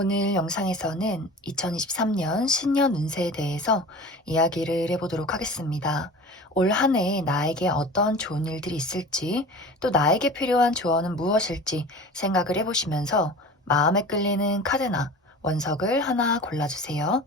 오늘 영상에서는 2023년 신년 운세에 대해서 이야기를 해보도록 하겠습니다. 올 한 해 나에게 어떤 좋은 일들이 있을지, 또 나에게 필요한 조언은 무엇일지 생각을 해보시면서 마음에 끌리는 카드나 원석을 하나 골라주세요.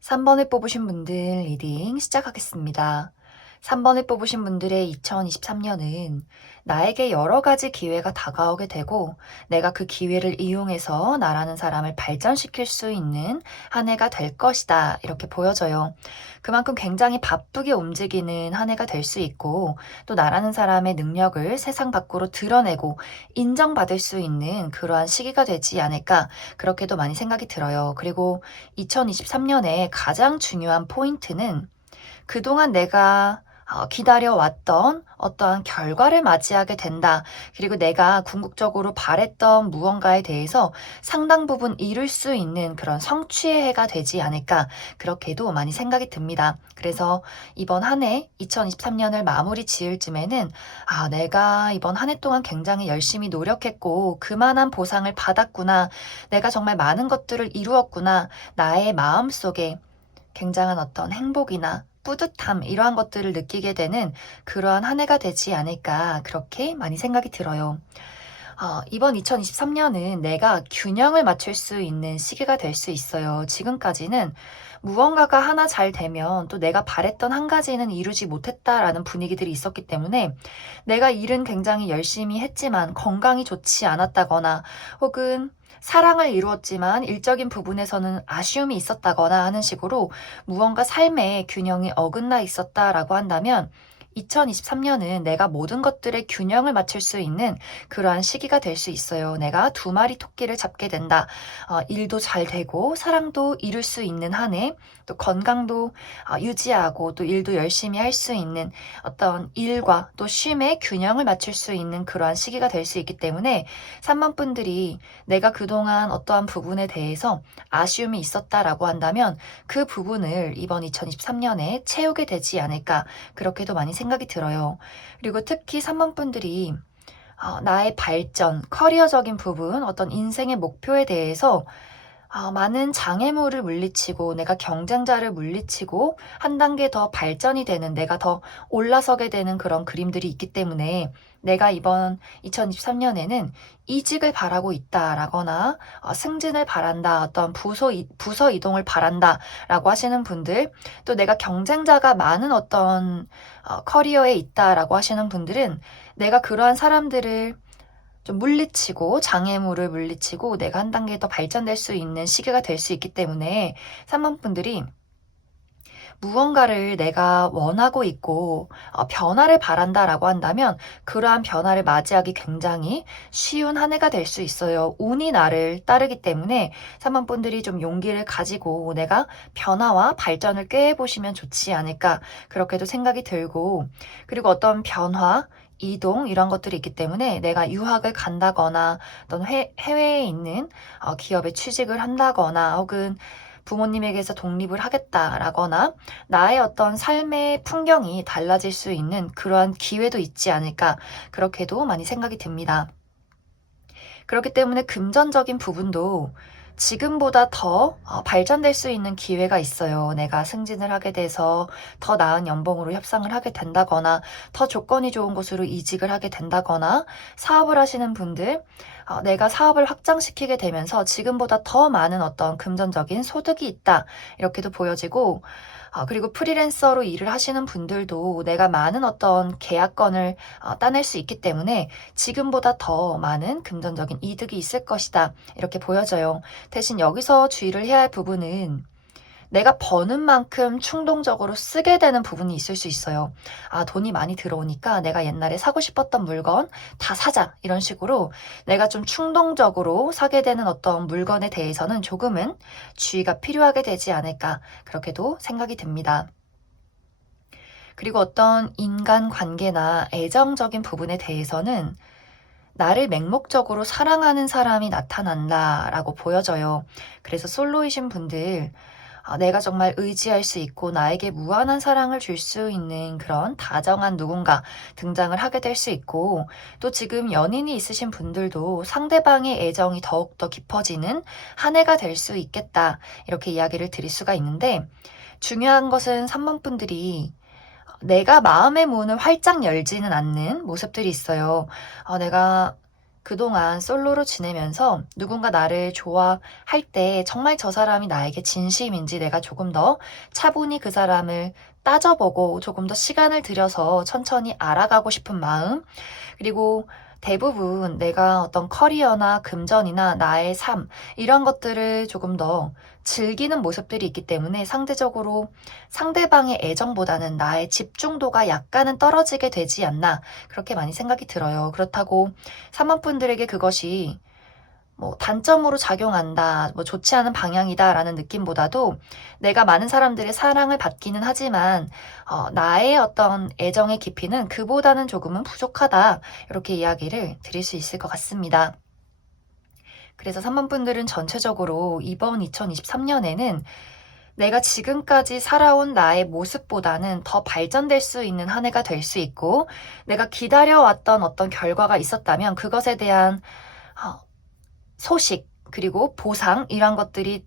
3번을 뽑으신 분들 리딩 시작하겠습니다. 3번을 뽑으신 분들의 2023년은 나에게 여러 가지 기회가 다가오게 되고 내가 그 기회를 이용해서 나라는 사람을 발전시킬 수 있는 한 해가 될 것이다. 이렇게 보여져요. 그만큼 굉장히 바쁘게 움직이는 한 해가 될 수 있고 또 나라는 사람의 능력을 세상 밖으로 드러내고 인정받을 수 있는 그러한 시기가 되지 않을까 그렇게도 많이 생각이 들어요. 그리고 2023년에 가장 중요한 포인트는 그동안 내가 기다려왔던 어떠한 결과를 맞이하게 된다. 그리고 내가 궁극적으로 바랬던 무언가에 대해서 상당 부분 이룰 수 있는 그런 성취의 해가 되지 않을까. 그렇게도 많이 생각이 듭니다. 그래서 이번 한 해, 2023년을 마무리 지을 쯤에는 내가 이번 한 해 동안 굉장히 열심히 노력했고 그만한 보상을 받았구나. 내가 정말 많은 것들을 이루었구나. 나의 마음 속에 굉장한 어떤 행복이나 뿌듯함 이러한 것들을 느끼게 되는 그러한 한 해가 되지 않을까 그렇게 많이 생각이 들어요. 이번 2023년은 내가 균형을 맞출 수 있는 시기가 될 수 있어요. 지금까지는 무언가가 하나 잘 되면 또 내가 바랬던 한 가지는 이루지 못했다라는 분위기들이 있었기 때문에 내가 일은 굉장히 열심히 했지만 건강이 좋지 않았다거나 혹은 사랑을 이루었지만 일적인 부분에서는 아쉬움이 있었다거나 하는 식으로 무언가 삶의 균형이 어긋나 있었다라고 한다면 2023년은 내가 모든 것들의 균형을 맞출 수 있는 그러한 시기가 될 수 있어요. 내가 두 마리 토끼를 잡게 된다. 일도 잘 되고 사랑도 이룰 수 있는 한 해, 또 건강도 유지하고 또 일도 열심히 할 수 있는 어떤 일과 또 쉼의 균형을 맞출 수 있는 그러한 시기가 될 수 있기 때문에 3번 분들이 내가 그동안 어떠한 부분에 대해서 아쉬움이 있었다라고 한다면 그 부분을 이번 2023년에 채우게 되지 않을까 그렇게도 많이 생각이 들어요. 그리고 특히 3번 분들이 나의 발전, 커리어적인 부분, 어떤 인생의 목표에 대해서 많은 장애물을 물리치고 내가 경쟁자를 물리치고 한 단계 더 발전이 되는 내가 더 올라서게 되는 그런 그림들이 있기 때문에 내가 이번 2023년에는 이직을 바라고 있다라거나 승진을 바란다 어떤 부서 이동을 바란다라고 하시는 분들 또 내가 경쟁자가 많은 어떤 커리어에 있다라고 하시는 분들은 내가 그러한 사람들을 좀 물리치고 장애물을 물리치고 내가 한 단계 더 발전될 수 있는 시기가 될 수 있기 때문에 3번 분들이 무언가를 내가 원하고 있고 변화를 바란다라고 한다면 그러한 변화를 맞이하기 굉장히 쉬운 한 해가 될 수 있어요. 운이 나를 따르기 때문에 3번 분들이 좀 용기를 가지고 내가 변화와 발전을 꾀해보시면 좋지 않을까 그렇게도 생각이 들고 그리고 어떤 변화 이동 이런 것들이 있기 때문에 내가 유학을 간다거나 또는 해외에 있는 기업에 취직을 한다거나 혹은 부모님에게서 독립을 하겠다라거나 나의 어떤 삶의 풍경이 달라질 수 있는 그러한 기회도 있지 않을까 그렇게도 많이 생각이 듭니다. 그렇기 때문에 금전적인 부분도 지금보다 더 발전될 수 있는 기회가 있어요. 내가 승진을 하게 돼서 더 나은 연봉으로 협상을 하게 된다거나 더 조건이 좋은 곳으로 이직을 하게 된다거나 사업을 하시는 분들 내가 사업을 확장시키게 되면서 지금보다 더 많은 어떤 금전적인 소득이 있다 이렇게도 보여지고 그리고 프리랜서로 일을 하시는 분들도 내가 많은 어떤 계약건을 따낼 수 있기 때문에 지금보다 더 많은 금전적인 이득이 있을 것이다. 이렇게 보여져요. 대신 여기서 주의를 해야 할 부분은 내가 버는 만큼 충동적으로 쓰게 되는 부분이 있을 수 있어요. 돈이 많이 들어오니까 내가 옛날에 사고 싶었던 물건 다 사자. 이런 식으로 내가 좀 충동적으로 사게 되는 어떤 물건에 대해서는 조금은 주의가 필요하게 되지 않을까. 그렇게도 생각이 듭니다. 그리고 어떤 인간관계나 애정적인 부분에 대해서는 나를 맹목적으로 사랑하는 사람이 나타난다라고 보여져요. 그래서 솔로이신 분들 내가 정말 의지할 수 있고 나에게 무한한 사랑을 줄 수 있는 그런 다정한 누군가 등장을 하게 될 수 있고 또 지금 연인이 있으신 분들도 상대방의 애정이 더욱더 깊어지는 한 해가 될 수 있겠다 이렇게 이야기를 드릴 수가 있는데 중요한 것은 3번 분들이 내가 마음의 문을 활짝 열지는 않는 모습들이 있어요. 내가 그동안 솔로로 지내면서 누군가 나를 좋아할 때 정말 저 사람이 나에게 진심인지 내가 조금 더 차분히 그 사람을 따져보고 조금 더 시간을 들여서 천천히 알아가고 싶은 마음, 그리고 대부분 내가 어떤 커리어나 금전이나 나의 삶, 이런 것들을 조금 더 즐기는 모습들이 있기 때문에 상대적으로 상대방의 애정보다는 나의 집중도가 약간은 떨어지게 되지 않나, 그렇게 많이 생각이 들어요. 그렇다고 3번 분들에게 그것이 단점으로 작용한다, 좋지 않은 방향이다라는 느낌보다도 내가 많은 사람들의 사랑을 받기는 하지만 나의 어떤 애정의 깊이는 그보다는 조금은 부족하다, 이렇게 이야기를 드릴 수 있을 것 같습니다. 그래서 3번 분들은 전체적으로 이번 2023년에는 내가 지금까지 살아온 나의 모습보다는 더 발전될 수 있는 한 해가 될 수 있고 내가 기다려왔던 어떤 결과가 있었다면 그것에 대한 소식 그리고 보상 이런 것들이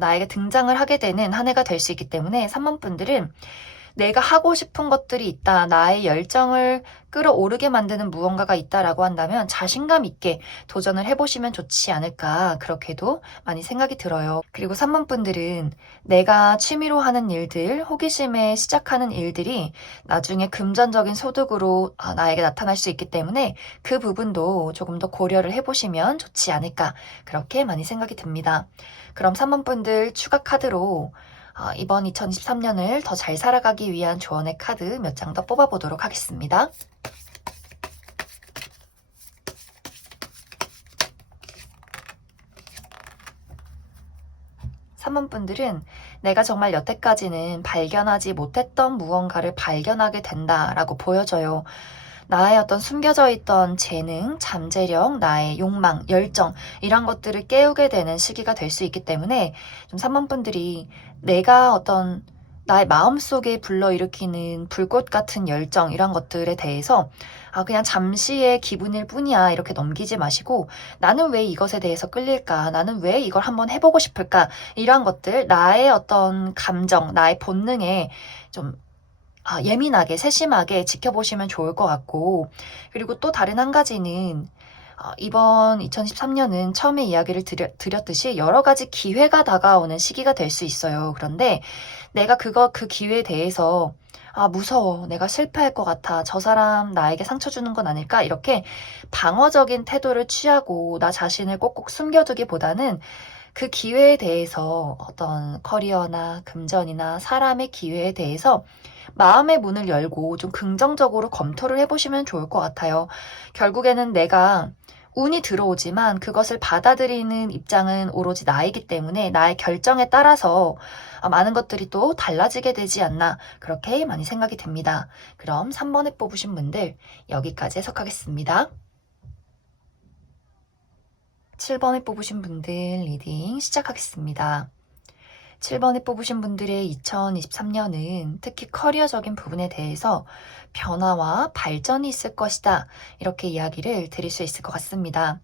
나에게 등장을 하게 되는 한 해가 될 수 있기 때문에 3번 분들은 내가 하고 싶은 것들이 있다, 나의 열정을 끌어오르게 만드는 무언가가 있다라고 한다면 자신감 있게 도전을 해보시면 좋지 않을까, 그렇게도 많이 생각이 들어요. 그리고 3번 분들은 내가 취미로 하는 일들, 호기심에 시작하는 일들이 나중에 금전적인 소득으로 나에게 나타날 수 있기 때문에 그 부분도 조금 더 고려를 해보시면 좋지 않을까, 그렇게 많이 생각이 듭니다. 그럼 3번 분들 추가 카드로 이번 2023년을 더 잘 살아가기 위한 조언의 카드 몇 장 더 뽑아보도록 하겠습니다. (3번) 분들은 내가 정말 여태까지는 발견하지 못했던 무언가를 발견하게 된다라고 보여져요. 나의 어떤 숨겨져 있던 재능, 잠재력, 나의 욕망, 열정 이런 것들을 깨우게 되는 시기가 될 수 있기 때문에 좀 3번 분들이 내가 어떤 나의 마음속에 불러일으키는 불꽃 같은 열정 이런 것들에 대해서 그냥 잠시의 기분일 뿐이야 이렇게 넘기지 마시고 나는 왜 이것에 대해서 끌릴까? 나는 왜 이걸 한번 해보고 싶을까? 이런 것들 나의 어떤 감정, 나의 본능에 좀 예민하게 세심하게 지켜보시면 좋을 것 같고 그리고 또 다른 한 가지는 이번 2013년은 처음에 이야기를 드렸듯이 여러 가지 기회가 다가오는 시기가 될 수 있어요. 그런데 내가 그 기회에 대해서 무서워. 내가 실패할 것 같아. 저 사람 나에게 상처 주는 건 아닐까? 이렇게 방어적인 태도를 취하고 나 자신을 꼭꼭 숨겨두기보다는 그 기회에 대해서 어떤 커리어나 금전이나 사람의 기회에 대해서 마음의 문을 열고 좀 긍정적으로 검토를 해보시면 좋을 것 같아요. 결국에는 내가 운이 들어오지만 그것을 받아들이는 입장은 오로지 나이기 때문에 나의 결정에 따라서 많은 것들이 또 달라지게 되지 않나 그렇게 많이 생각이 듭니다. 그럼 3번에 뽑으신 분들 여기까지 해석하겠습니다. 7번에 뽑으신 분들 리딩 시작하겠습니다. 7번에 뽑으신 분들의 2023년은 특히 커리어적인 부분에 대해서 변화와 발전이 있을 것이다. 이렇게 이야기를 드릴 수 있을 것 같습니다.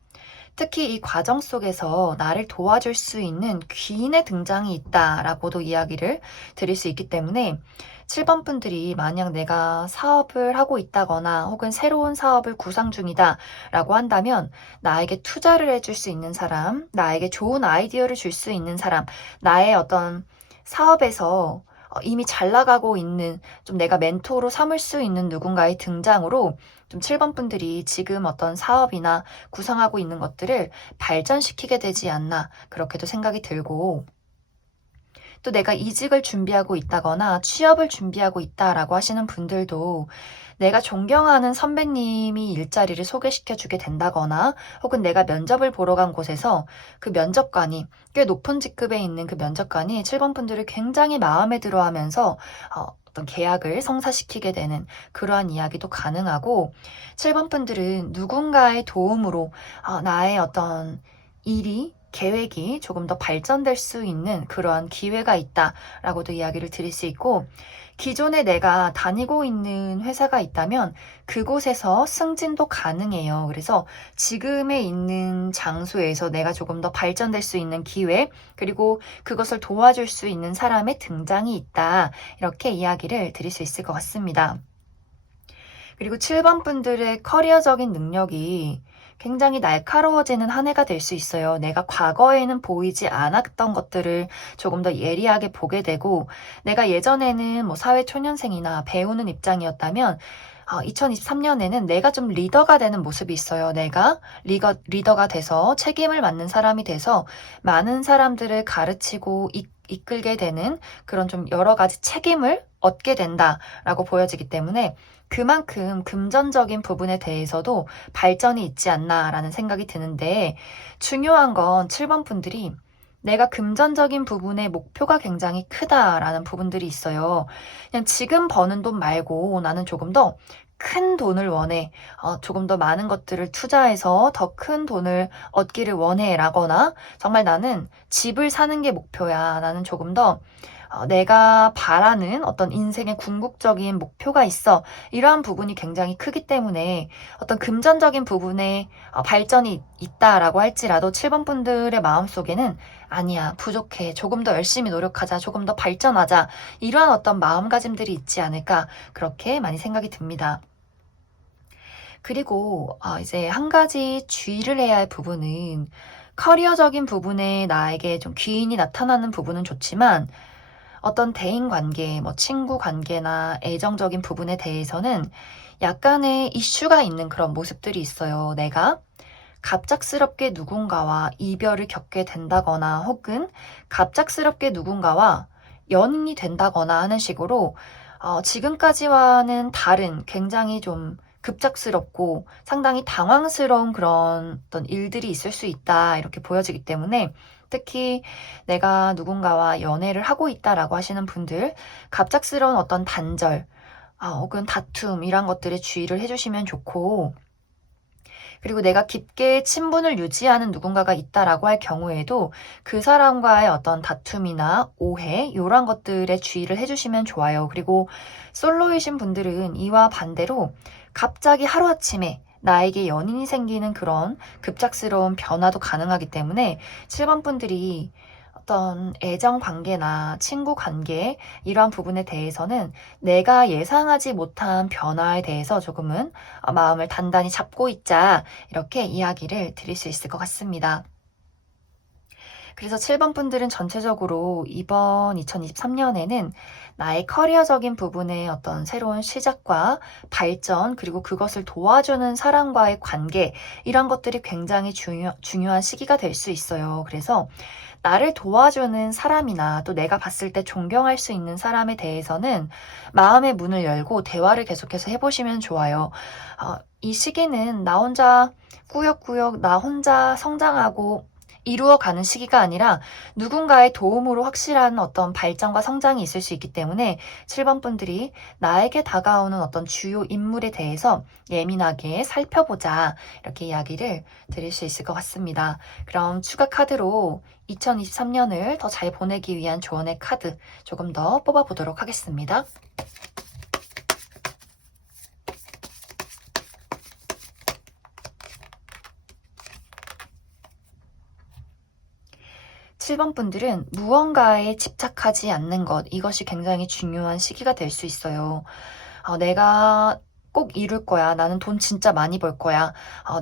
특히 이 과정 속에서 나를 도와줄 수 있는 귀인의 등장이 있다라고도 이야기를 드릴 수 있기 때문에 7번 분들이 만약 내가 사업을 하고 있다거나 혹은 새로운 사업을 구상 중이다 라고 한다면 나에게 투자를 해줄 수 있는 사람, 나에게 좋은 아이디어를 줄 수 있는 사람, 나의 어떤 사업에서 이미 잘 나가고 있는 좀 내가 멘토로 삼을 수 있는 누군가의 등장으로 좀 7번 분들이 지금 어떤 사업이나 구상하고 있는 것들을 발전시키게 되지 않나 그렇게도 생각이 들고 또 내가 이직을 준비하고 있다거나 취업을 준비하고 있다라고 하시는 분들도 내가 존경하는 선배님이 일자리를 소개시켜 주게 된다거나 혹은 내가 면접을 보러 간 곳에서 그 면접관이 꽤 높은 직급에 있는 그 면접관이 7번 분들을 굉장히 마음에 들어 하면서 어떤 계약을 성사시키게 되는 그러한 이야기도 가능하고 7번 분들은 누군가의 도움으로 나의 어떤 일이 계획이 조금 더 발전될 수 있는 그러한 기회가 있다라고도 이야기를 드릴 수 있고 기존에 내가 다니고 있는 회사가 있다면 그곳에서 승진도 가능해요. 그래서 지금에 있는 장소에서 내가 조금 더 발전될 수 있는 기회 그리고 그것을 도와줄 수 있는 사람의 등장이 있다. 이렇게 이야기를 드릴 수 있을 것 같습니다. 그리고 7번 분들의 커리어적인 능력이 굉장히 날카로워지는 한 해가 될 수 있어요. 내가 과거에는 보이지 않았던 것들을 조금 더 예리하게 보게 되고 내가 예전에는 뭐 사회초년생이나 배우는 입장이었다면 2023년에는 내가 좀 리더가 되는 모습이 있어요. 내가 리더가 돼서 책임을 맡는 사람이 돼서 많은 사람들을 가르치고 이끌게 되는 그런 좀 여러 가지 책임을 얻게 된다라고 보여지기 때문에 그만큼 금전적인 부분에 대해서도 발전이 있지 않나라는 생각이 드는데 중요한 건 7번 분들이 내가 금전적인 부분의 목표가 굉장히 크다라는 부분들이 있어요. 그냥 지금 버는 돈 말고 나는 조금 더 큰 돈을 원해. 조금 더 많은 것들을 투자해서 더 큰 돈을 얻기를 원해. 라거나 정말 나는 집을 사는 게 목표야. 나는 조금 더 내가 바라는 어떤 인생의 궁극적인 목표가 있어. 이러한 부분이 굉장히 크기 때문에 어떤 금전적인 부분에 발전이 있다라고 할지라도 7번 분들의 마음속에는 아니야, 부족해. 조금 더 열심히 노력하자. 조금 더 발전하자. 이러한 어떤 마음가짐들이 있지 않을까. 그렇게 많이 생각이 듭니다. 그리고 이제 한 가지 주의를 해야 할 부분은 커리어적인 부분에 나에게 좀 귀인이 나타나는 부분은 좋지만 어떤 대인 관계, 뭐 친구 관계나 애정적인 부분에 대해서는 약간의 이슈가 있는 그런 모습들이 있어요. 내가 갑작스럽게 누군가와 이별을 겪게 된다거나 혹은 갑작스럽게 누군가와 연인이 된다거나 하는 식으로 지금까지와는 다른 굉장히 좀 급작스럽고 상당히 당황스러운 그런 어떤 일들이 있을 수 있다 이렇게 보여지기 때문에 특히 내가 누군가와 연애를 하고 있다라고 하시는 분들 갑작스러운 어떤 단절 혹은 다툼 이런 것들에 주의를 해주시면 좋고 그리고 내가 깊게 친분을 유지하는 누군가가 있다라고 할 경우에도 그 사람과의 어떤 다툼이나 오해 이런 것들에 주의를 해주시면 좋아요. 그리고 솔로이신 분들은 이와 반대로 갑자기 하루아침에 나에게 연인이 생기는 그런 급작스러운 변화도 가능하기 때문에 7번 분들이 어떤 애정 관계나 친구 관계 이러한 부분에 대해서는 내가 예상하지 못한 변화에 대해서 조금은 마음을 단단히 잡고 있자 이렇게 이야기를 드릴 수 있을 것 같습니다. 그래서 7번 분들은 전체적으로 이번 2023년에는 나의 커리어적인 부분의 어떤 새로운 시작과 발전, 그리고 그것을 도와주는 사람과의 관계, 이런 것들이 굉장히 중요한 시기가 될 수 있어요. 그래서 나를 도와주는 사람이나 또 내가 봤을 때 존경할 수 있는 사람에 대해서는 마음의 문을 열고 대화를 계속해서 해보시면 좋아요. 이 시기는 나 혼자 꾸역꾸역 나 혼자 성장하고 이루어가는 시기가 아니라 누군가의 도움으로 확실한 어떤 발전과 성장이 있을 수 있기 때문에 7번 분들이 나에게 다가오는 어떤 주요 인물에 대해서 예민하게 살펴보자, 이렇게 이야기를 드릴 수 있을 것 같습니다. 그럼 추가 카드로 2023년을 더 잘 보내기 위한 조언의 카드 조금 더 뽑아보도록 하겠습니다. 7번 분들은 무언가에 집착하지 않는 것, 이것이 굉장히 중요한 시기가 될 수 있어요. 내가 꼭 이룰 거야. 나는 돈 진짜 많이 벌 거야.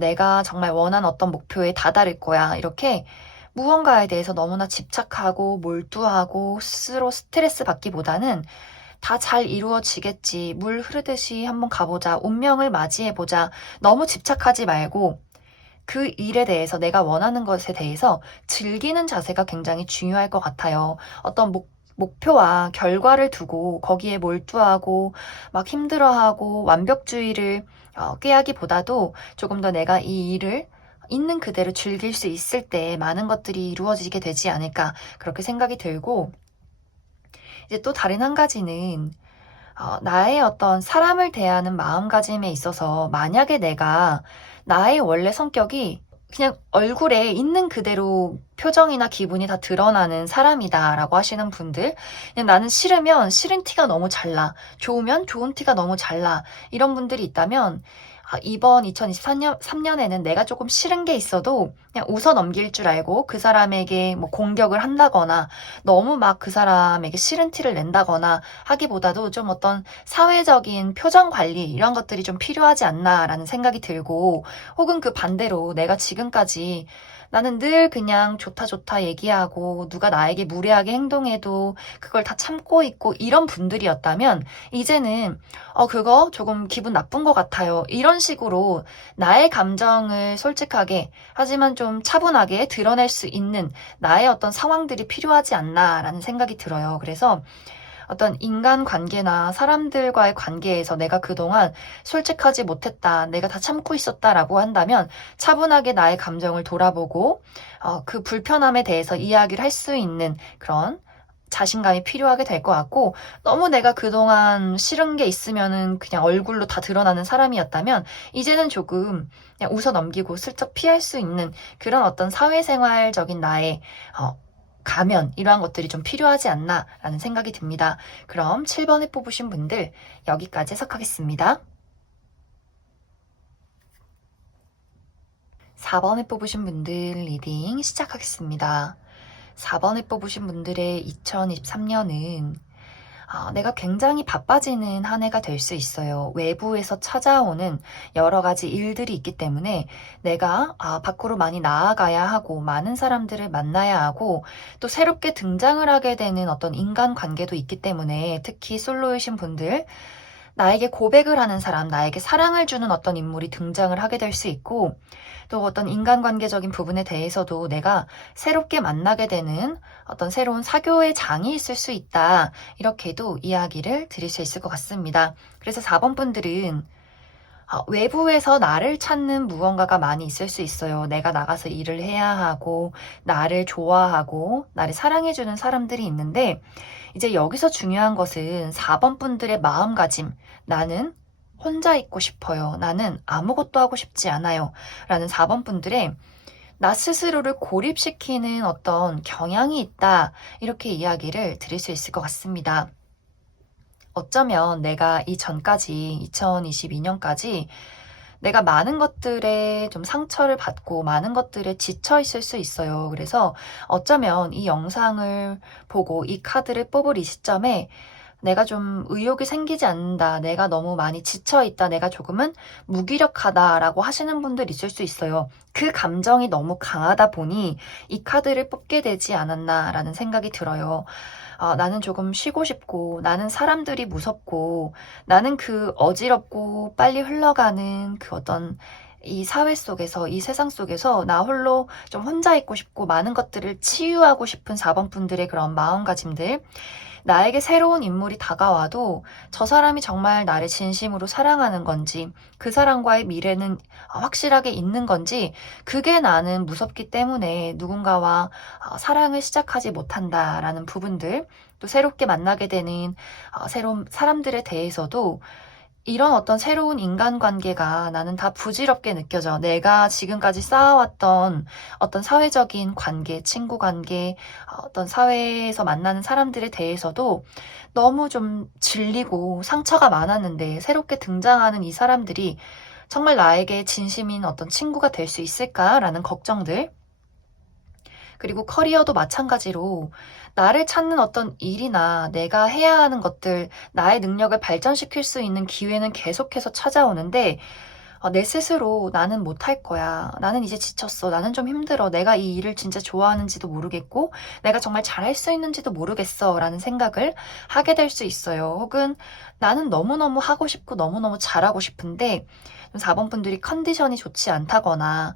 내가 정말 원하는 어떤 목표에 다다를 거야. 이렇게 무언가에 대해서 너무나 집착하고 몰두하고 스스로 스트레스 받기보다는 다 잘 이루어지겠지. 물 흐르듯이 한번 가보자. 운명을 맞이해보자. 너무 집착하지 말고 그 일에 대해서 내가 원하는 것에 대해서 즐기는 자세가 굉장히 중요할 것 같아요. 어떤 목표와 결과를 두고 거기에 몰두하고 막 힘들어하고 완벽주의를 꾀하기보다도 조금 더 내가 이 일을 있는 그대로 즐길 수 있을 때 많은 것들이 이루어지게 되지 않을까, 그렇게 생각이 들고, 이제 또 다른 한 가지는 나의 어떤 사람을 대하는 마음가짐에 있어서 만약에 내가 나의 원래 성격이 그냥 얼굴에 있는 그대로 표정이나 기분이 다 드러나는 사람이다라고 하시는 분들, 그냥 나는 싫으면 싫은 티가 너무 잘 나, 좋으면 좋은 티가 너무 잘 나, 이런 분들이 있다면 이번 2023년에는 내가 조금 싫은 게 있어도 그냥 웃어 넘길 줄 알고 그 사람에게 뭐 공격을 한다거나 너무 막 그 사람에게 싫은 티를 낸다거나 하기보다도 좀 어떤 사회적인 표정 관리, 이런 것들이 좀 필요하지 않나라는 생각이 들고, 혹은 그 반대로 내가 지금까지 나는 늘 그냥 좋다 좋다 얘기하고 누가 나에게 무례하게 행동해도 그걸 다 참고 있고 이런 분들이었다면, 이제는 그거 조금 기분 나쁜 것 같아요, 이런 식으로 나의 감정을 솔직하게 하지만 좀 차분하게 드러낼 수 있는 나의 어떤 상황들이 필요하지 않나라는 생각이 들어요. 그래서 어떤 인간관계나 사람들과의 관계에서 내가 그동안 솔직하지 못했다, 내가 다 참고 있었다라고 한다면 차분하게 나의 감정을 돌아보고 그 불편함에 대해서 이야기를 할 수 있는 그런 자신감이 필요하게 될 것 같고, 너무 내가 그동안 싫은 게 있으면은 그냥 얼굴로 다 드러나는 사람이었다면 이제는 조금 그냥 웃어 넘기고 슬쩍 피할 수 있는 그런 어떤 사회생활적인 나의 가면, 이러한 것들이 좀 필요하지 않나라는 생각이 듭니다. 그럼 7번에 뽑으신 분들 여기까지 해석하겠습니다. 4번에 뽑으신 분들 리딩 시작하겠습니다. 4번에 뽑으신 분들의 2023년은 내가 굉장히 바빠지는 한 해가 될 수 있어요. 외부에서 찾아오는 여러 가지 일들이 있기 때문에 내가 밖으로 많이 나아가야 하고 많은 사람들을 만나야 하고 또 새롭게 등장을 하게 되는 어떤 인간관계도 있기 때문에, 특히 솔로이신 분들, 나에게 고백을 하는 사람, 나에게 사랑을 주는 어떤 인물이 등장을 하게 될 수 있고, 또 어떤 인간관계적인 부분에 대해서도 내가 새롭게 만나게 되는 어떤 새로운 사교의 장이 있을 수 있다, 이렇게도 이야기를 드릴 수 있을 것 같습니다. 그래서 4번 분들은 외부에서 나를 찾는 무언가가 많이 있을 수 있어요. 내가 나가서 일을 해야 하고 나를 좋아하고 나를 사랑해주는 사람들이 있는데, 이제 여기서 중요한 것은 4번 분들의 마음가짐, 나는 혼자 있고 싶어요, 나는 아무것도 하고 싶지 않아요 라는 4번 분들의 나 스스로를 고립시키는 어떤 경향이 있다, 이렇게 이야기를 드릴 수 있을 것 같습니다. 어쩌면 내가 이전까지 2022년까지 내가 많은 것들에 좀 상처를 받고 많은 것들에 지쳐 있을 수 있어요. 그래서 어쩌면 이 영상을 보고 이 카드를 뽑을 이 시점에 내가 좀 의욕이 생기지 않는다, 내가 너무 많이 지쳐있다, 내가 조금은 무기력하다라고 하시는 분들 있을 수 있어요. 그 감정이 너무 강하다 보니 이 카드를 뽑게 되지 않았나라는 생각이 들어요. 나는 조금 쉬고 싶고, 나는 사람들이 무섭고, 나는 그 어지럽고 빨리 흘러가는 그 어떤 이 사회 속에서, 이 세상 속에서 나 홀로 좀 혼자 있고 싶고 많은 것들을 치유하고 싶은 4번 분들의 그런 마음가짐들, 나에게 새로운 인물이 다가와도 저 사람이 정말 나를 진심으로 사랑하는 건지, 그 사람과의 미래는 확실하게 있는 건지, 그게 나는 무섭기 때문에 누군가와 사랑을 시작하지 못한다라는 부분들, 또 새롭게 만나게 되는 새로운 사람들에 대해서도 이런 어떤 새로운 인간관계가 나는 다 부질없게 느껴져. 내가 지금까지 쌓아왔던 어떤 사회적인 관계, 친구 관계, 어떤 사회에서 만나는 사람들에 대해서도 너무 좀 질리고 상처가 많았는데 새롭게 등장하는 이 사람들이 정말 나에게 진심인 어떤 친구가 될 수 있을까라는 걱정들. 그리고 커리어도 마찬가지로 나를 찾는 어떤 일이나 내가 해야 하는 것들, 나의 능력을 발전시킬 수 있는 기회는 계속해서 찾아오는데 내 스스로 나는 못할 거야. 나는 이제 지쳤어. 나는 좀 힘들어. 내가 이 일을 진짜 좋아하는지도 모르겠고, 내가 정말 잘할 수 있는지도 모르겠어. 라는 생각을 하게 될 수 있어요. 혹은 나는 너무너무 하고 싶고 너무너무 잘하고 싶은데, 4번 분들이 컨디션이 좋지 않다거나,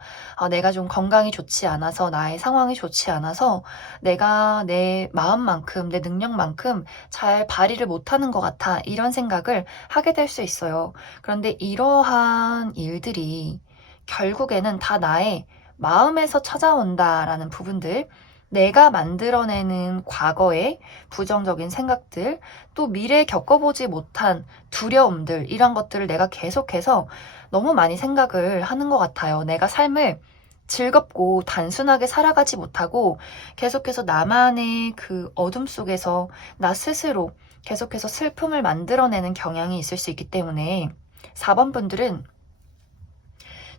내가 좀 건강이 좋지 않아서, 나의 상황이 좋지 않아서, 내가 내 마음만큼, 내 능력만큼 잘 발휘를 못하는 것 같아. 이런 생각을 하게 될 수 있어요. 그런데 이러한 일들이 결국에는 다 나의 마음에서 찾아온다라는 부분들, 내가 만들어내는 과거의 부정적인 생각들, 또 미래에 겪어보지 못한 두려움들, 이런 것들을 내가 계속해서 너무 많이 생각을 하는 것 같아요. 내가 삶을 즐겁고 단순하게 살아가지 못하고 계속해서 나만의 그 어둠 속에서 나 스스로 계속해서 슬픔을 만들어내는 경향이 있을 수 있기 때문에 4번 분들은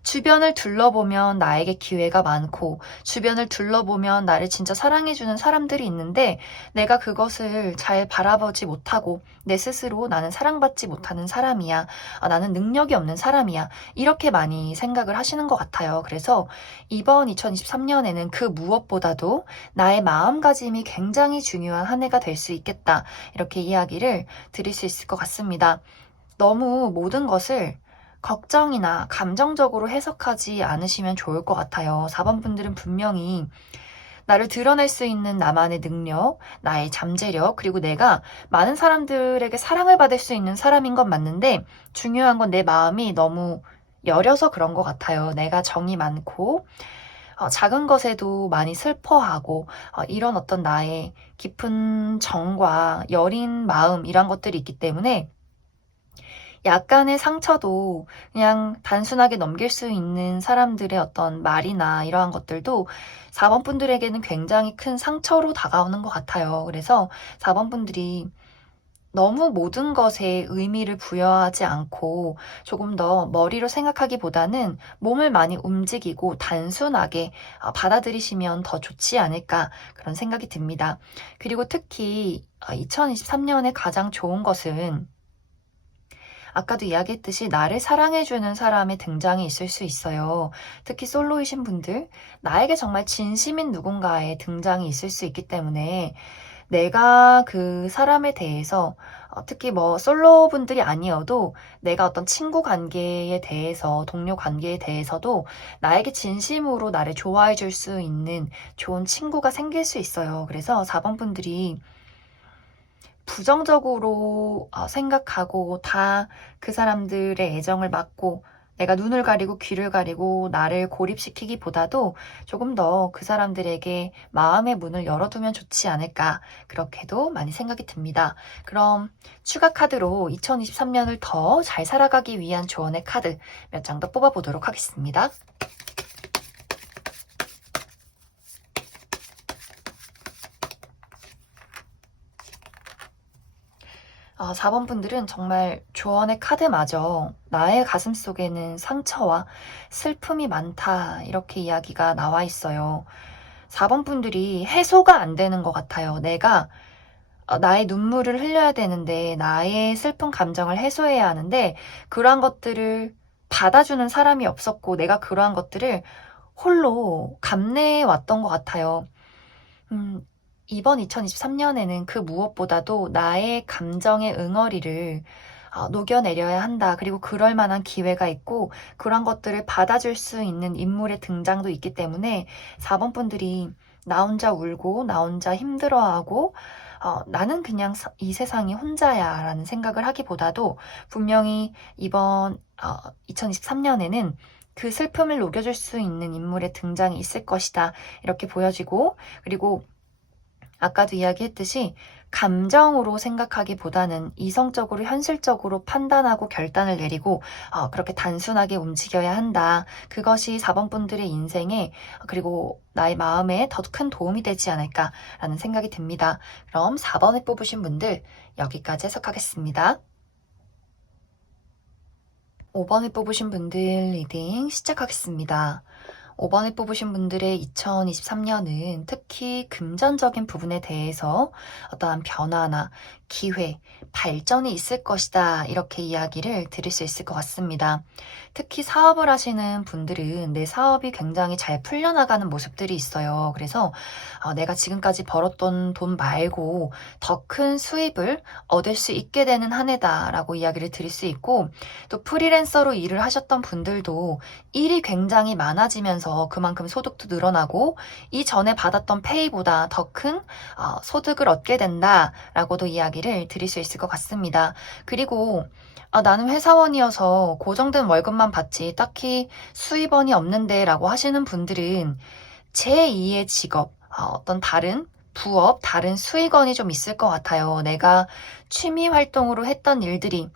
주변을 둘러보면 나에게 기회가 많고 주변을 둘러보면 나를 진짜 사랑해주는 사람들이 있는데 내가 그것을 잘 바라보지 못하고 내 스스로 나는 사랑받지 못하는 사람이야. 나는 능력이 없는 사람이야. 이렇게 많이 생각을 하시는 것 같아요. 그래서 이번 2023년에는 그 무엇보다도 나의 마음가짐이 굉장히 중요한 한 해가 될 수 있겠다. 이렇게 이야기를 드릴 수 있을 것 같습니다. 너무 모든 것을 걱정이나 감정적으로 해석하지 않으시면 좋을 것 같아요. 4번 분들은 분명히 나를 드러낼 수 있는 나만의 능력, 나의 잠재력, 그리고 내가 많은 사람들에게 사랑을 받을 수 있는 사람인 건 맞는데 중요한 건 내 마음이 너무 여려서 그런 것 같아요. 내가 정이 많고 작은 것에도 많이 슬퍼하고 이런 어떤 나의 깊은 정과 여린 마음 이런 것들이 있기 때문에 약간의 상처도 그냥 단순하게 넘길 수 있는 사람들의 어떤 말이나 이러한 것들도 4번 분들에게는 굉장히 큰 상처로 다가오는 것 같아요. 그래서 4번 분들이 너무 모든 것에 의미를 부여하지 않고 조금 더 머리로 생각하기보다는 몸을 많이 움직이고 단순하게 받아들이시면 더 좋지 않을까 그런 생각이 듭니다. 그리고 특히 2023년에 가장 좋은 것은 아까도 이야기했듯이 나를 사랑해주는 사람의 등장이 있을 수 있어요. 특히 솔로이신 분들, 나에게 정말 진심인 누군가의 등장이 있을 수 있기 때문에 내가 그 사람에 대해서 특히 뭐 솔로 분들이 아니어도 내가 어떤 친구 관계에 대해서 동료 관계에 대해서도 나에게 진심으로 나를 좋아해 줄 수 있는 좋은 친구가 생길 수 있어요. 그래서 4번 분들이 부정적으로 생각하고 다 그 사람들의 애정을 막고 내가 눈을 가리고 귀를 가리고 나를 고립시키기보다도 조금 더 그 사람들에게 마음의 문을 열어두면 좋지 않을까 그렇게도 많이 생각이 듭니다. 그럼 추가 카드로 2023년을 더 잘 살아가기 위한 조언의 카드 몇 장 더 뽑아보도록 하겠습니다. 4번 분들은 정말 조언의 카드마저 나의 가슴 속에는 상처와 슬픔이 많다 이렇게 이야기가 나와 있어요. 4번 분들이 해소가 안 되는 것 같아요. 내가 나의 눈물을 흘려야 되는데 나의 슬픈 감정을 해소해야 하는데 그러한 것들을 받아주는 사람이 없었고 내가 그러한 것들을 홀로 감내해 왔던 것 같아요. 음, 이번 2023년에는 그 무엇보다도 나의 감정의 응어리를 녹여내려야 한다. 그리고 그럴 만한 기회가 있고 그런 것들을 받아줄 수 있는 인물의 등장도 있기 때문에 4번 분들이 나 혼자 울고 나 혼자 힘들어하고 나는 그냥 이 세상이 혼자야 라는 생각을 하기보다도 분명히 이번 2023년에는 그 슬픔을 녹여줄 수 있는 인물의 등장이 있을 것이다. 이렇게 보여지고, 그리고 아까도 이야기했듯이 감정으로 생각하기보다는 이성적으로 현실적으로 판단하고 결단을 내리고 그렇게 단순하게 움직여야 한다. 그것이 4번 분들의 인생에 그리고 나의 마음에 더 큰 도움이 되지 않을까라는 생각이 듭니다. 그럼 4번을 뽑으신 분들 여기까지 해석하겠습니다. 5번을 뽑으신 분들 리딩 시작하겠습니다. 5번을 뽑으신 분들의 2023년은 특히 금전적인 부분에 대해서 어떠한 변화나 기회, 발전이 있을 것이다. 이렇게 이야기를 드릴 수 있을 것 같습니다. 특히 사업을 하시는 분들은 내 사업이 굉장히 잘 풀려나가는 모습들이 있어요. 그래서 내가 지금까지 벌었던 돈 말고 더 큰 수입을 얻을 수 있게 되는 한 해다라고 이야기를 드릴 수 있고, 또 프리랜서로 일을 하셨던 분들도 일이 굉장히 많아지면서 그만큼 소득도 늘어나고 이전에 받았던 페이보다 더 큰 소득을 얻게 된다라고도 이야기를 드릴 수 있을 것 같습니다. 그리고 나는 회사원이어서 고정된 월급만 받지 딱히 수입원이 없는데 라고 하시는 분들은 제2의 직업, 어떤 다른 부업, 다른 수익원이 좀 있을 것 같아요. 내가 취미 활동으로 했던 일들이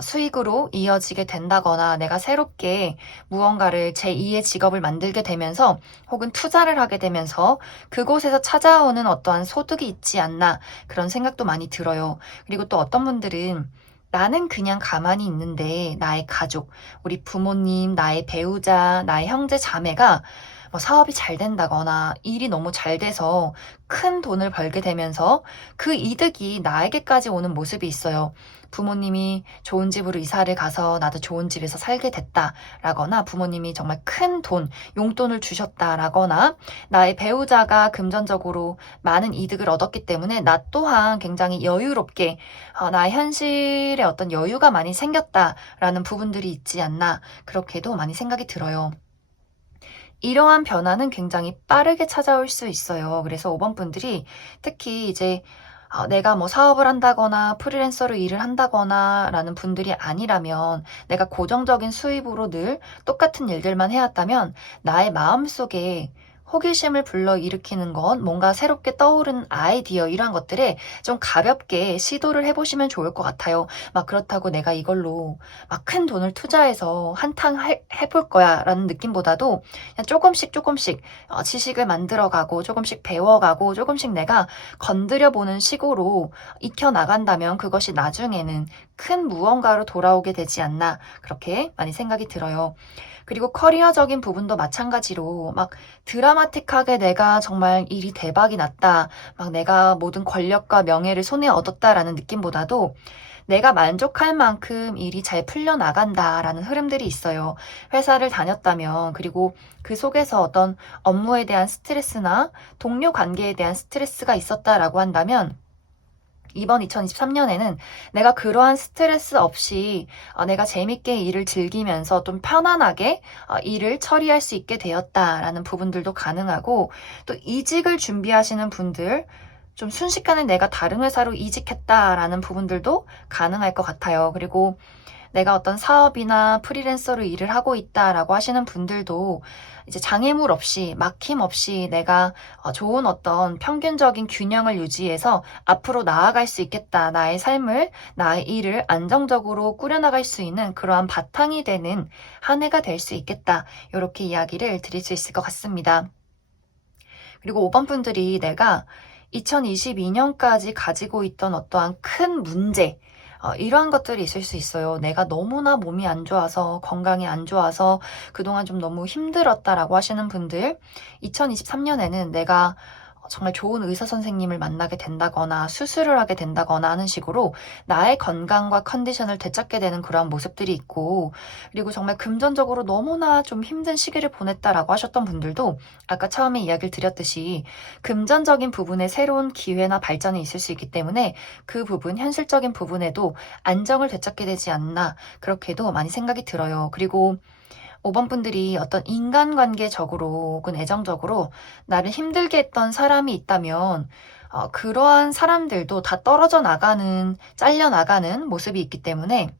수익으로 이어지게 된다거나 내가 새롭게 무언가를 제2의 직업을 만들게 되면서 혹은 투자를 하게 되면서 그곳에서 찾아오는 어떠한 소득이 있지 않나 그런 생각도 많이 들어요. 그리고 또 어떤 분들은 나는 그냥 가만히 있는데 나의 가족, 우리 부모님, 나의 배우자, 나의 형제, 자매가 뭐 사업이 잘 된다거나 일이 너무 잘 돼서 큰 돈을 벌게 되면서 그 이득이 나에게까지 오는 모습이 있어요. 부모님이 좋은 집으로 이사를 가서 나도 좋은 집에서 살게 됐다라거나 부모님이 정말 큰 돈, 용돈을 주셨다라거나 나의 배우자가 금전적으로 많은 이득을 얻었기 때문에 나 또한 굉장히 여유롭게 나의 현실에 어떤 여유가 많이 생겼다라는 부분들이 있지 않나 그렇게도 많이 생각이 들어요. 이러한 변화는 굉장히 빠르게 찾아올 수 있어요. 그래서 5번 분들이 특히 이제 내가 뭐 사업을 한다거나 프리랜서로 일을 한다거나 라는 분들이 아니라면 내가 고정적인 수입으로 늘 똑같은 일들만 해왔다면 나의 마음속에 호기심을 불러일으키는 건 뭔가 새롭게 떠오른 아이디어 이러한 것들에 좀 가볍게 시도를 해보시면 좋을 것 같아요. 막 그렇다고 내가 이걸로 막 큰 돈을 투자해서 한탕 해볼 거야 라는 느낌보다도 그냥 조금씩 지식을 만들어가고 조금씩 배워가고 조금씩 내가 건드려보는 식으로 익혀나간다면 그것이 나중에는 큰 무언가로 돌아오게 되지 않나 그렇게 많이 생각이 들어요. 그리고 커리어적인 부분도 마찬가지로 막 드라마틱하게 내가 정말 일이 대박이 났다, 막 내가 모든 권력과 명예를 손에 얻었다라는 느낌보다도 내가 만족할 만큼 일이 잘 풀려나간다라는 흐름들이 있어요. 회사를 다녔다면, 그리고 그 속에서 어떤 업무에 대한 스트레스나 동료 관계에 대한 스트레스가 있었다라고 한다면 이번 2023년에는 내가 그러한 스트레스 없이 내가 재밌게 일을 즐기면서 좀 편안하게 일을 처리할 수 있게 되었다라는 부분들도 가능하고, 또 이직을 준비하시는 분들 좀 순식간에 내가 다른 회사로 이직했다라는 부분들도 가능할 것 같아요. 그리고 내가 어떤 사업이나 프리랜서로 일을 하고 있다라고 하시는 분들도 이제 장애물 없이 막힘 없이 내가 좋은 어떤 평균적인 균형을 유지해서 앞으로 나아갈 수 있겠다. 나의 삶을, 나의 일을 안정적으로 꾸려나갈 수 있는 그러한 바탕이 되는 한 해가 될 수 있겠다. 이렇게 이야기를 드릴 수 있을 것 같습니다. 그리고 5번 분들이 내가 2022년까지 가지고 있던 어떠한 큰 문제, 이러한 것들이 있을 수 있어요. 내가 너무나 몸이 안 좋아서, 건강이 안 좋아서 그동안 좀 너무 힘들었다라고 하시는 분들, 2023년에는 내가 정말 좋은 의사 선생님을 만나게 된다거나 수술을 하게 된다거나 하는 식으로 나의 건강과 컨디션을 되찾게 되는 그러한 모습들이 있고, 그리고 정말 금전적으로 너무나 좀 힘든 시기를 보냈다라고 하셨던 분들도 아까 처음에 이야기를 드렸듯이 금전적인 부분에 새로운 기회나 발전이 있을 수 있기 때문에 그 부분, 현실적인 부분에도 안정을 되찾게 되지 않나, 그렇게도 많이 생각이 들어요. 그리고 5번 분들이 어떤 인간관계적으로 혹은 애정적으로 나를 힘들게 했던 사람이 있다면 그러한 사람들도 다 떨어져 나가는, 잘려 나가는 모습이 있기 때문에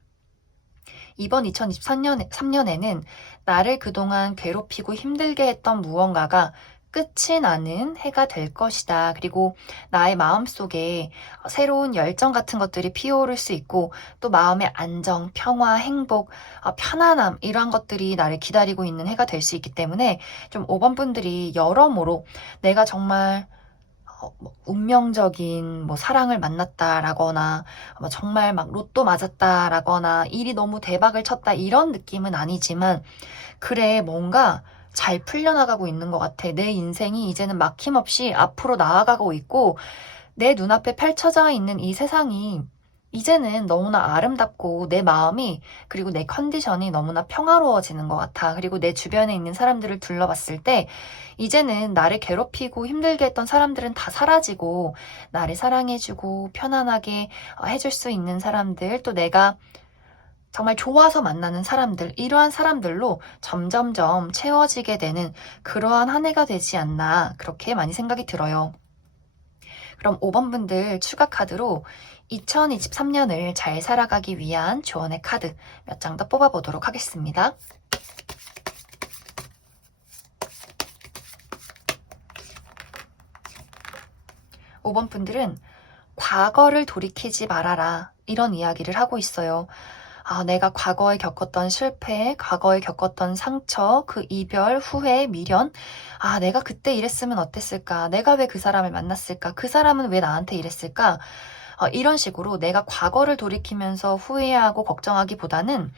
이번 2023년에는 나를 그동안 괴롭히고 힘들게 했던 무언가가 끝이 나는 해가 될 것이다. 그리고 나의 마음속에 새로운 열정 같은 것들이 피어오를 수 있고, 또 마음의 안정, 평화, 행복, 편안함, 이러한 것들이 나를 기다리고 있는 해가 될 수 있기 때문에 좀 5번 분들이 여러모로 내가 정말 뭐 운명적인 뭐 사랑을 만났다라거나 정말 막 로또 맞았다라거나 일이 너무 대박을 쳤다 이런 느낌은 아니지만, 그래 뭔가 잘 풀려나가고 있는 것 같아. 내 인생이 이제는 막힘없이 앞으로 나아가고 있고 내 눈앞에 펼쳐져 있는 이 세상이 이제는 너무나 아름답고 내 마음이, 그리고 내 컨디션이 너무나 평화로워지는 것 같아. 그리고 내 주변에 있는 사람들을 둘러봤을 때 이제는 나를 괴롭히고 힘들게 했던 사람들은 다 사라지고 나를 사랑해주고 편안하게 해줄 수 있는 사람들, 또 내가 정말 좋아서 만나는 사람들, 이러한 사람들로 점점점 채워지게 되는 그러한 한 해가 되지 않나, 그렇게 많이 생각이 들어요. 그럼 5번 분들 추가 카드로 2023년을 잘 살아가기 위한 조언의 카드 몇 장 더 뽑아보도록 하겠습니다. 5번 분들은 과거를 돌이키지 말아라, 이런 이야기를 하고 있어요. 내가 과거에 겪었던 실패, 과거에 겪었던 상처, 그 이별, 후회, 미련. 내가 그때 이랬으면 어땠을까? 내가 왜 그 사람을 만났을까? 그 사람은 왜 나한테 이랬을까? 이런 식으로 내가 과거를 돌이키면서 후회하고 걱정하기보다는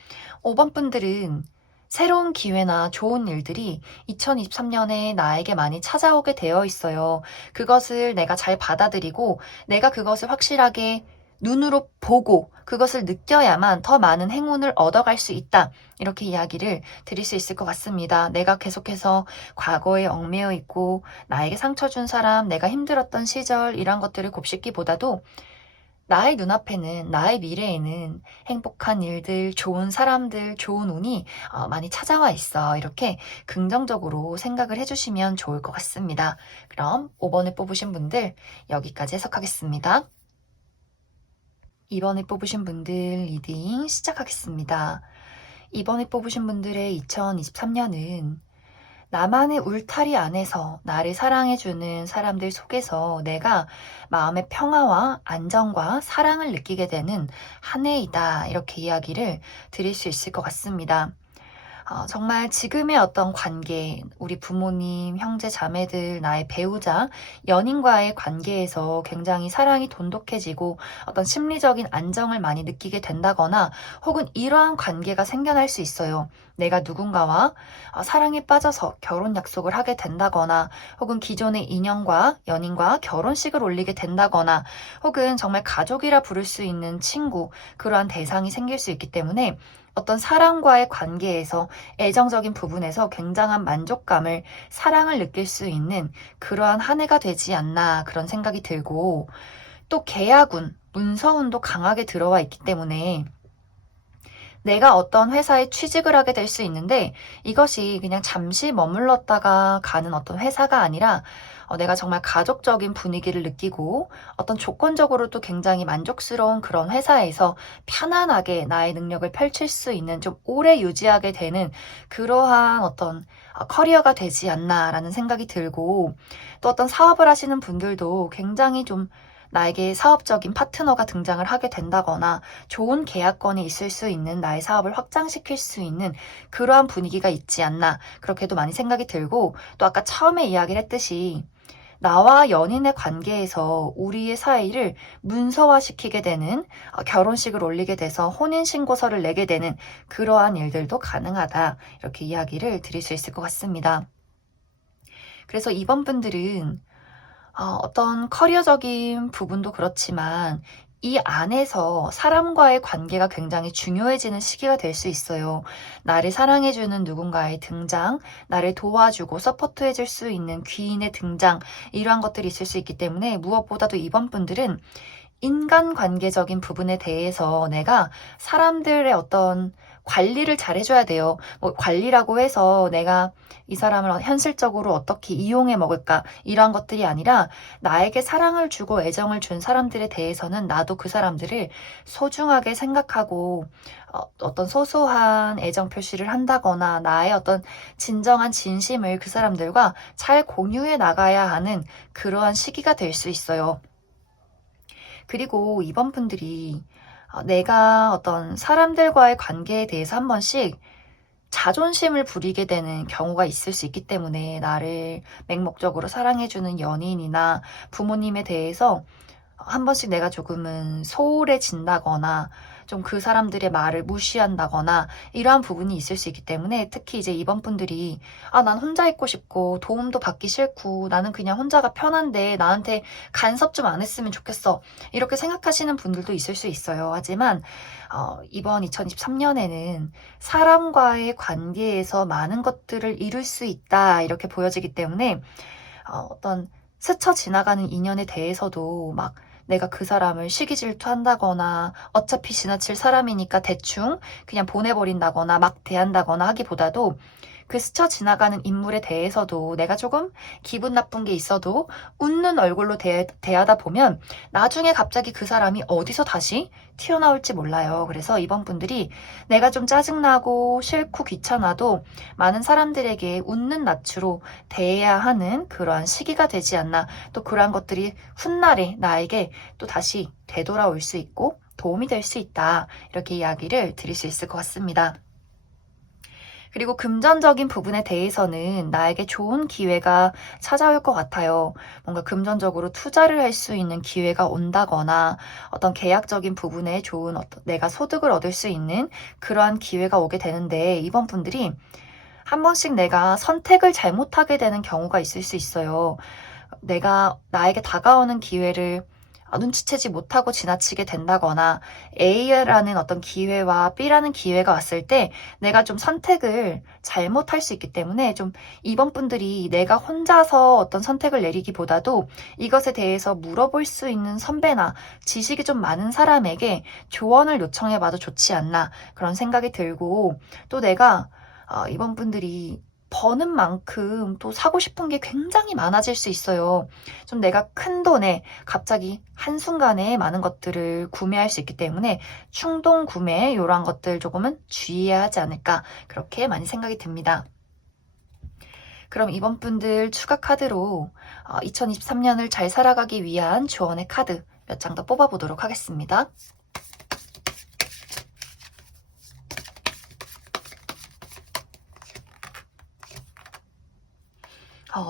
5번 분들은 새로운 기회나 좋은 일들이 2023년에 나에게 많이 찾아오게 되어 있어요. 그것을 내가 잘 받아들이고 내가 그것을 확실하게 눈으로 보고 그것을 느껴야만 더 많은 행운을 얻어갈 수 있다. 이렇게 이야기를 드릴 수 있을 것 같습니다. 내가 계속해서 과거에 얽매여 있고 나에게 상처 준 사람, 내가 힘들었던 시절, 이런 것들을 곱씹기보다도 나의 눈앞에는, 나의 미래에는 행복한 일들, 좋은 사람들, 좋은 운이 많이 찾아와 있어. 이렇게 긍정적으로 생각을 해주시면 좋을 것 같습니다. 그럼 5번을 뽑으신 분들 여기까지 해석하겠습니다. 2번을 뽑으신 분들 리딩 시작하겠습니다. 2번을 뽑으신 분들의 2023년은 나만의 울타리 안에서 나를 사랑해주는 사람들 속에서 내가 마음의 평화와 안정과 사랑을 느끼게 되는 한 해이다. 이렇게 이야기를 드릴 수 있을 것 같습니다. 정말 지금의 어떤 관계, 우리 부모님, 형제, 자매들, 나의 배우자, 연인과의 관계에서 굉장히 사랑이 돈독해지고 어떤 심리적인 안정을 많이 느끼게 된다거나 혹은 이러한 관계가 생겨날 수 있어요. 내가 누군가와 사랑에 빠져서 결혼 약속을 하게 된다거나 혹은 기존의 인연과 연인과 결혼식을 올리게 된다거나 혹은 정말 가족이라 부를 수 있는 친구, 그러한 대상이 생길 수 있기 때문에 어떤 사람과의 관계에서 애정적인 부분에서 굉장한 만족감을, 사랑을 느낄 수 있는 그러한 한 해가 되지 않나, 그런 생각이 들고, 또 계약운, 문서운도 강하게 들어와 있기 때문에 내가 어떤 회사에 취직을 하게 될 수 있는데 이것이 그냥 잠시 머물렀다가 가는 어떤 회사가 아니라 내가 정말 가족적인 분위기를 느끼고 어떤 조건적으로도 굉장히 만족스러운 그런 회사에서 편안하게 나의 능력을 펼칠 수 있는, 좀 오래 유지하게 되는 그러한 어떤 커리어가 되지 않나라는 생각이 들고, 또 어떤 사업을 하시는 분들도 굉장히 좀 나에게 사업적인 파트너가 등장을 하게 된다거나 좋은 계약건이 있을 수 있는, 나의 사업을 확장시킬 수 있는 그러한 분위기가 있지 않나, 그렇게도 많이 생각이 들고, 또 아까 처음에 이야기를 했듯이 나와 연인의 관계에서 우리의 사이를 문서화시키게 되는, 결혼식을 올리게 돼서 혼인신고서를 내게 되는 그러한 일들도 가능하다. 이렇게 이야기를 드릴 수 있을 것 같습니다. 그래서 이번 분들은 어떤 커리어적인 부분도 그렇지만 이 안에서 사람과의 관계가 굉장히 중요해지는 시기가 될 수 있어요. 나를 사랑해주는 누군가의 등장, 나를 도와주고 서포트해줄 수 있는 귀인의 등장, 이러한 것들이 있을 수 있기 때문에 무엇보다도 이번 분들은 인간관계적인 부분에 대해서 내가 사람들의 어떤 관리를 잘 해줘야 돼요. 뭐 관리라고 해서 내가 이 사람을 현실적으로 어떻게 이용해 먹을까 이러한 것들이 아니라 나에게 사랑을 주고 애정을 준 사람들에 대해서는 나도 그 사람들을 소중하게 생각하고 어떤 소소한 애정 표시를 한다거나 나의 어떤 진정한 진심을 그 사람들과 잘 공유해 나가야 하는 그러한 시기가 될 수 있어요. 그리고 이번 분들이 내가 어떤 사람들과의 관계에 대해서 한 번씩 자존심을 부리게 되는 경우가 있을 수 있기 때문에 나를 맹목적으로 사랑해주는 연인이나 부모님에 대해서 한 번씩 내가 조금은 소홀해진다거나 좀 그 사람들의 말을 무시한다거나 이러한 부분이 있을 수 있기 때문에 특히 이제 이번 분들이 난 혼자 있고 싶고 도움도 받기 싫고 나는 그냥 혼자가 편한데 나한테 간섭 좀 안 했으면 좋겠어. 이렇게 생각하시는 분들도 있을 수 있어요. 하지만 이번 2023년에는 사람과의 관계에서 많은 것들을 이룰 수 있다 이렇게 보여지기 때문에 어떤 스쳐 지나가는 인연에 대해서도 막 내가 그 사람을 시기 질투한다거나 어차피 지나칠 사람이니까 대충 그냥 보내버린다거나 막 대한다거나 하기보다도 그 스쳐 지나가는 인물에 대해서도 내가 조금 기분 나쁜 게 있어도 웃는 얼굴로 대하다 보면 나중에 갑자기 그 사람이 어디서 다시 튀어나올지 몰라요. 그래서 이번 분들이 내가 좀 짜증나고 싫고 귀찮아도 많은 사람들에게 웃는 낯으로 대해야 하는 그러한 시기가 되지 않나. 또 그러한 것들이 훗날에 나에게 또 다시 되돌아올 수 있고 도움이 될 수 있다. 이렇게 이야기를 드릴 수 있을 것 같습니다. 그리고 금전적인 부분에 대해서는 나에게 좋은 기회가 찾아올 것 같아요. 뭔가 금전적으로 투자를 할 수 있는 기회가 온다거나 어떤 계약적인 부분에 좋은 내가 소득을 얻을 수 있는 그러한 기회가 오게 되는데 이번 분들이 한 번씩 내가 선택을 잘못하게 되는 경우가 있을 수 있어요. 내가 나에게 다가오는 기회를 눈치채지 못하고 지나치게 된다거나 A라는 어떤 기회와 B라는 기회가 왔을 때 내가 좀 선택을 잘못할 수 있기 때문에 좀 이번 분들이 내가 혼자서 어떤 선택을 내리기보다도 이것에 대해서 물어볼 수 있는 선배나 지식이 좀 많은 사람에게 조언을 요청해 봐도 좋지 않나 그런 생각이 들고 또 내가 이번 분들이 버는 만큼 또 사고 싶은 게 굉장히 많아질 수 있어요. 좀 내가 큰 돈에 갑자기 한순간에 많은 것들을 구매할 수 있기 때문에 충동 구매 이러한 것들 조금은 주의해야 하지 않을까 그렇게 많이 생각이 듭니다. 그럼 이번 분들 추가 카드로 2023년을 잘 살아가기 위한 조언의 카드 몇 장 더 뽑아보도록 하겠습니다.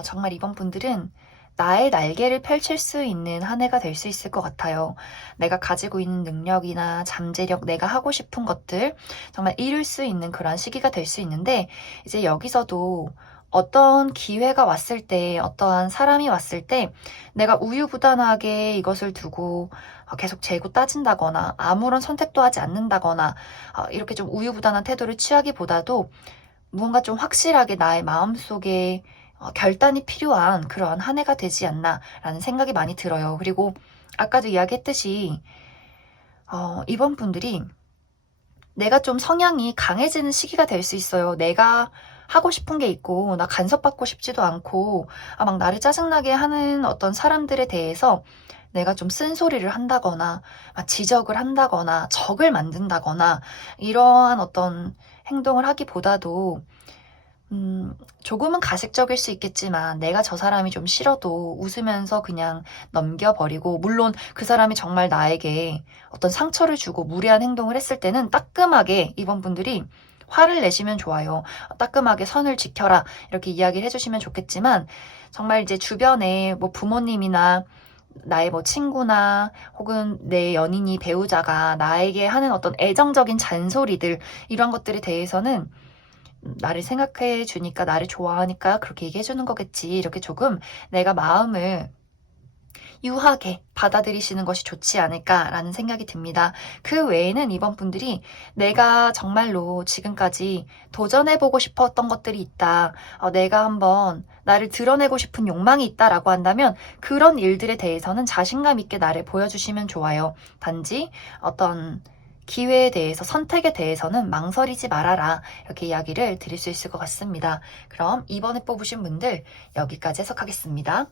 정말 이번 분들은 나의 날개를 펼칠 수 있는 한 해가 될 수 있을 것 같아요. 내가 가지고 있는 능력이나 잠재력, 내가 하고 싶은 것들 정말 이룰 수 있는 그런 시기가 될 수 있는데 이제 여기서도 어떤 기회가 왔을 때, 어떠한 사람이 왔을 때 내가 우유부단하게 이것을 두고 계속 재고 따진다거나 아무런 선택도 하지 않는다거나 이렇게 좀 우유부단한 태도를 취하기보다도 무언가 좀 확실하게 나의 마음속에 결단이 필요한 그러한 한 해가 되지 않나라는 생각이 많이 들어요. 그리고 아까도 이야기했듯이 이번 분들이 내가 좀 성향이 강해지는 시기가 될 수 있어요. 내가 하고 싶은 게 있고 나 간섭받고 싶지도 않고 막 나를 짜증나게 하는 어떤 사람들에 대해서 내가 좀 쓴소리를 한다거나 막 지적을 한다거나 적을 만든다거나 이러한 어떤 행동을 하기보다도 조금은 가식적일 수 있겠지만 내가 저 사람이 좀 싫어도 웃으면서 그냥 넘겨버리고 물론 그 사람이 정말 나에게 어떤 상처를 주고 무례한 행동을 했을 때는 따끔하게 이번 분들이 화를 내시면 좋아요. 따끔하게 선을 지켜라 이렇게 이야기를 해주시면 좋겠지만 정말 이제 주변에 뭐 부모님이나 나의 뭐 친구나 혹은 내 연인이 배우자가 나에게 하는 어떤 애정적인 잔소리들 이런 것들에 대해서는 나를 생각해 주니까 나를 좋아하니까 그렇게 얘기해 주는 거겠지. 이렇게 조금 내가 마음을 유하게 받아들이시는 것이 좋지 않을까라는 생각이 듭니다. 그 외에는 이번 분들이 내가 정말로 지금까지 도전해보고 싶었던 것들이 있다. 내가 한번 나를 드러내고 싶은 욕망이 있다라고 한다면 그런 일들에 대해서는 자신감 있게 나를 보여주시면 좋아요. 단지 어떤 기회에 대해서, 선택에 대해서는 망설이지 말아라. 이렇게 이야기를 드릴 수 있을 것 같습니다. 그럼 이번에 뽑으신 분들 여기까지 해석하겠습니다.